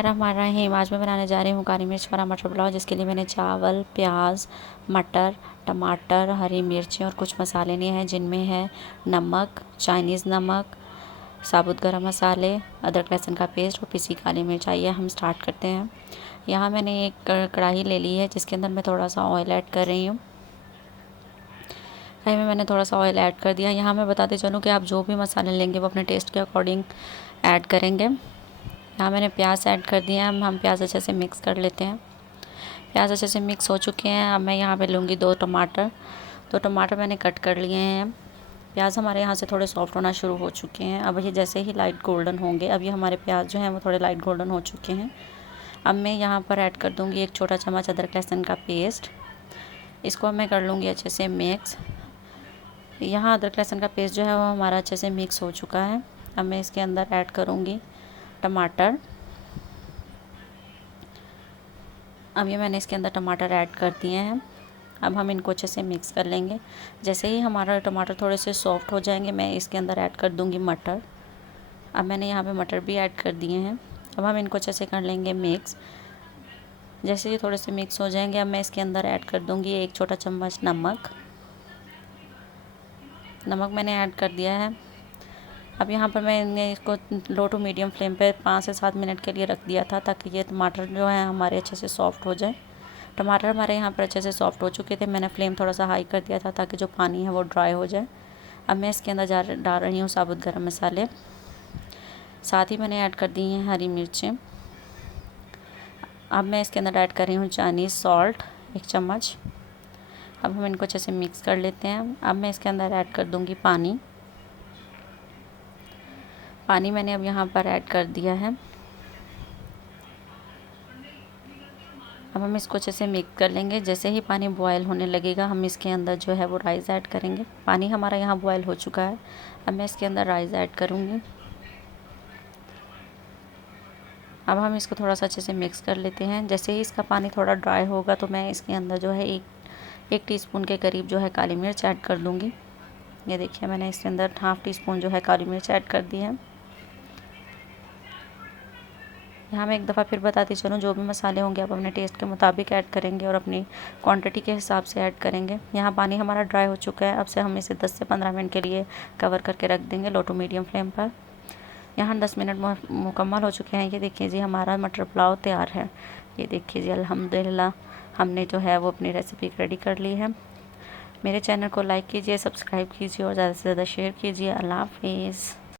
रहीम। आज मैं बनाने जा रही हूँ काली मिर्च वाला मटर पुलाव, जिसके लिए मैंने चावल, प्याज, मटर, टमाटर, हरी मिर्ची और कुछ मसाले लिए हैं, जिनमें है नमक, चाइनीज़ नमक, साबुत गरम मसाले, अदरक लहसुन का पेस्ट और पिसी काली मिर्च। आइए हम स्टार्ट करते हैं। यहाँ मैंने एक कढ़ाई ले ली है, जिसके अंदर मैं थोड़ा सा ऑयल ऐड कर रही हूँ। कढ़ाई में मैंने थोड़ा सा ऑयल ऐड कर दिया। यहाँ मैं बताते चलूँ कि आप जो भी मसाले लेंगे वो अपने टेस्ट के अकॉर्डिंग ऐड करेंगे। यहाँ मैंने प्याज ऐड कर दिया है। हम प्याज अच्छे से मिक्स कर लेते हैं। प्याज अच्छे से मिक्स हो चुके हैं। अब मैं यहाँ पे लूँगी 2 टमाटर। 2 टमाटर मैंने कट कर लिए हैं। प्याज हमारे यहाँ से थोड़े सॉफ्ट होना शुरू हो चुके हैं। अब ये जैसे ही लाइट गोल्डन होंगे, अब ये हमारे प्याज जो हैं वो थोड़े लाइट गोल्डन हो चुके हैं। अब मैं यहाँ पर ऐड कर दूँगी 1 छोटा चम्मच अदरक लहसुन का पेस्ट। इसको अब मैं कर लूँगी अच्छे से मिक्स। यहाँ अदरक लहसुन का पेस्ट जो है वो हमारा अच्छे से मिक्स हो चुका है। अब मैं इसके अंदर ऐड करूँगी टमाटर। अब ये मैंने इसके अंदर टमाटर ऐड कर दिए हैं। अब हम इनको अच्छे से मिक्स कर लेंगे। जैसे ही हमारा टमाटर थोड़े से सॉफ्ट हो जाएंगे, मैं इसके अंदर ऐड कर दूंगी मटर। अब मैंने यहाँ पे मटर भी ऐड कर दिए हैं। अब हम इनको अच्छे से कर लेंगे मिक्स। जैसे ये थोड़े से मिक्स हो जाएंगे, अब मैं इसके अंदर ऐड कर दूंगी 1 छोटा चम्मच नमक। नमक मैंने ऐड कर दिया है। अब यहाँ पर मैंने इसको लो टू मीडियम फ्लेम पे 5 से 7 मिनट के लिए रख दिया था, ताकि ये टमाटर जो है हमारे अच्छे से सॉफ्ट हो जाए। टमाटर हमारे यहाँ पर अच्छे से सॉफ्ट हो चुके थे। मैंने फ्लेम थोड़ा सा हाई कर दिया था, ताकि जो पानी है वो ड्राई हो जाए। अब मैं इसके अंदर डाल रही हूँ साबुत गरम मसाले। साथ ही मैंने ऐड कर दी हैं हरी मिर्चें। अब मैं इसके अंदर ऐड कर रही हूँ चाइनीज़ सॉल्ट 1 चम्मच। अब हम इनको अच्छे से मिक्स कर लेते हैं। अब मैं इसके अंदर ऐड कर दूँगी पानी। पानी मैंने अब यहाँ पर ऐड कर दिया है। अब हम इसको अच्छे से मिक्स कर लेंगे। जैसे ही पानी बॉयल होने लगेगा, हम इसके अंदर जो है वो राइस ऐड करेंगे। पानी हमारा यहाँ बॉयल हो चुका है। अब मैं इसके अंदर राइस ऐड करूँगी। अब हम इसको थोड़ा सा अच्छे से मिक्स कर लेते हैं। जैसे ही इसका पानी थोड़ा ड्राई होगा, तो मैं इसके अंदर जो है एक टीस्पून के करीब जो है काली मिर्च ऐड कर दूँगी। ये देखिए, मैंने इसके अंदर हाफ़ टी स्पून जो है काली मिर्च ऐड कर दी है। यहाँ मैं एक दफ़ा फिर बताती चलूँ, जो भी मसाले होंगे आप अपने टेस्ट के मुताबिक ऐड करेंगे और अपनी क्वांटिटी के हिसाब से ऐड करेंगे। यहाँ पानी हमारा ड्राई हो चुका है। अब से हम इसे 10 से 15 मिनट के लिए कवर करके रख देंगे लो टू मीडियम फ्लेम पर। यहाँ 10 मिनट मुकम्मल हो चुके हैं। ये देखिए जी, हमारा मटर पुलाव तैयार है। ये देखिए जी, अल्हम्दुलिल्लाह हमने जो है वो अपनी रेसिपी रेडी कर ली है। मेरे चैनल को लाइक कीजिए, सब्सक्राइब कीजिए और ज़्यादा से ज़्यादा शेयर कीजिए। अल्लाह हाफिज़।